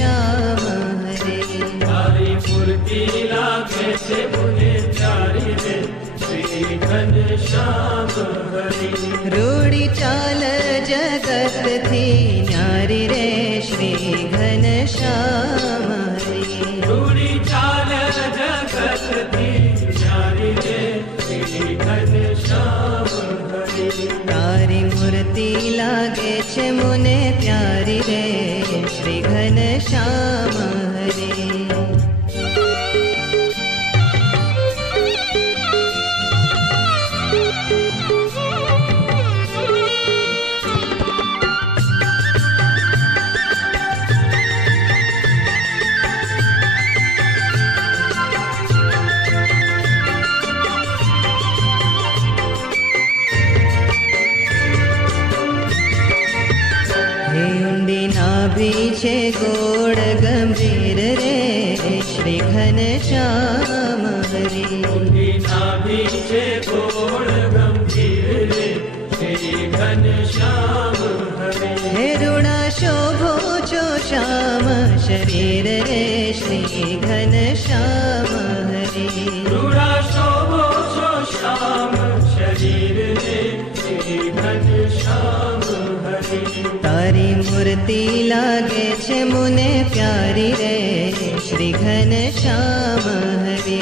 श्याम हरे। तारी मूर्ति लागे छे मुने प्यारी रे श्री घनश्याम हरे। रूढ़ी चाल जगत थी न्यारी रे श्री घनश्याम हरे। रूढ़ी चाल जगत थी न्यारी रे श्री घनश्याम हरे। तारी मूर्ति लागे छे मुने प्यारी रे श्री घनश्याम हरे। छे गोड़ गंभीर रे श्री घनश्याम हरे। नाभि छे गोड़ गंभीर रे श्री घनश्याम हरे। हे रूड़ा शोभो छो श्याम शरीर रे श्री घनश्याम हरे। रूड़ा शोभो छो श्याम शरीर रे श्री घनश्याम हरे। तारी मूर्ति लागे छे मुने प्यारी रे श्री घनश्याम हरे।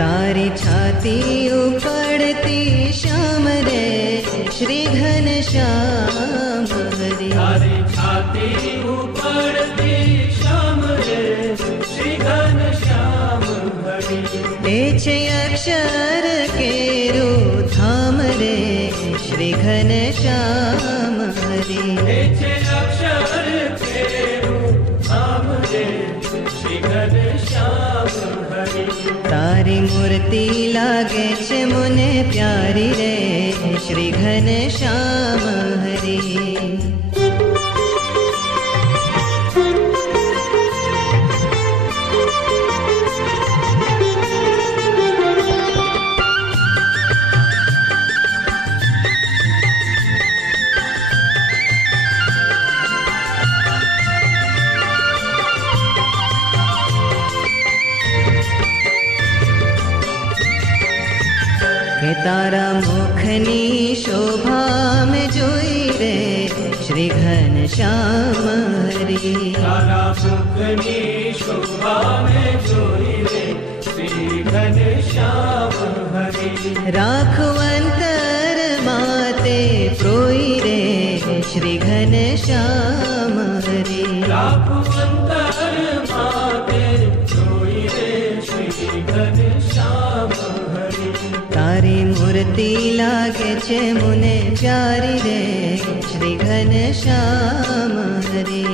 तारी छाती उपड़ती श्याम रे श्री घनश्याम हरे। तारी छाती उपड़ती श्याम रे श्री घनश्याम हरे। ते छे अक्षर केरू धाम रे श्री घनश्याम हरे। ते छे अक्षर केरू धाम रे श्री घनश्याम हरे। तारी मूर्ति लागे छे मुने प्यारी रे श्री घनश्याम हरे। तारा मुखनी शोभा में जोई रे श्री घनश्याम हरे। तारा मुखनी शोभा में जोई रे श्री घनश्याम हरे। राखवंतर माते प्रोई रे श्री घनश्याम हरे। राखवंतर माते प्रोई रे श्री घनश्याम हरे। तारी मूर्ति लागे छे मुने प्यारी रे श्री घनश्याम हरे।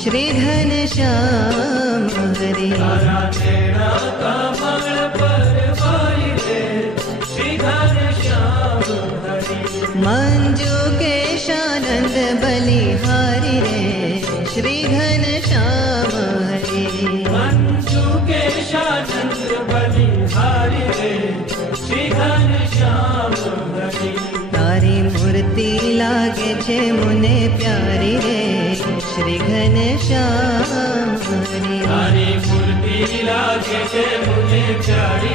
श्री घनश्याम हरे। तारा नैना कमल परवारी रे श्री घनश्याम हरे। मंजू केशानंद बलिहारी रे श्री घनश्याम हरे। मंजू केशानंद बलिहारी रे श्री घनश्याम हरे। तारी मूर्ति लागे छे मुने प्यारी रे श्री घनश्याम हरे। तारी मूर्ति लागे छे मुने प्यारी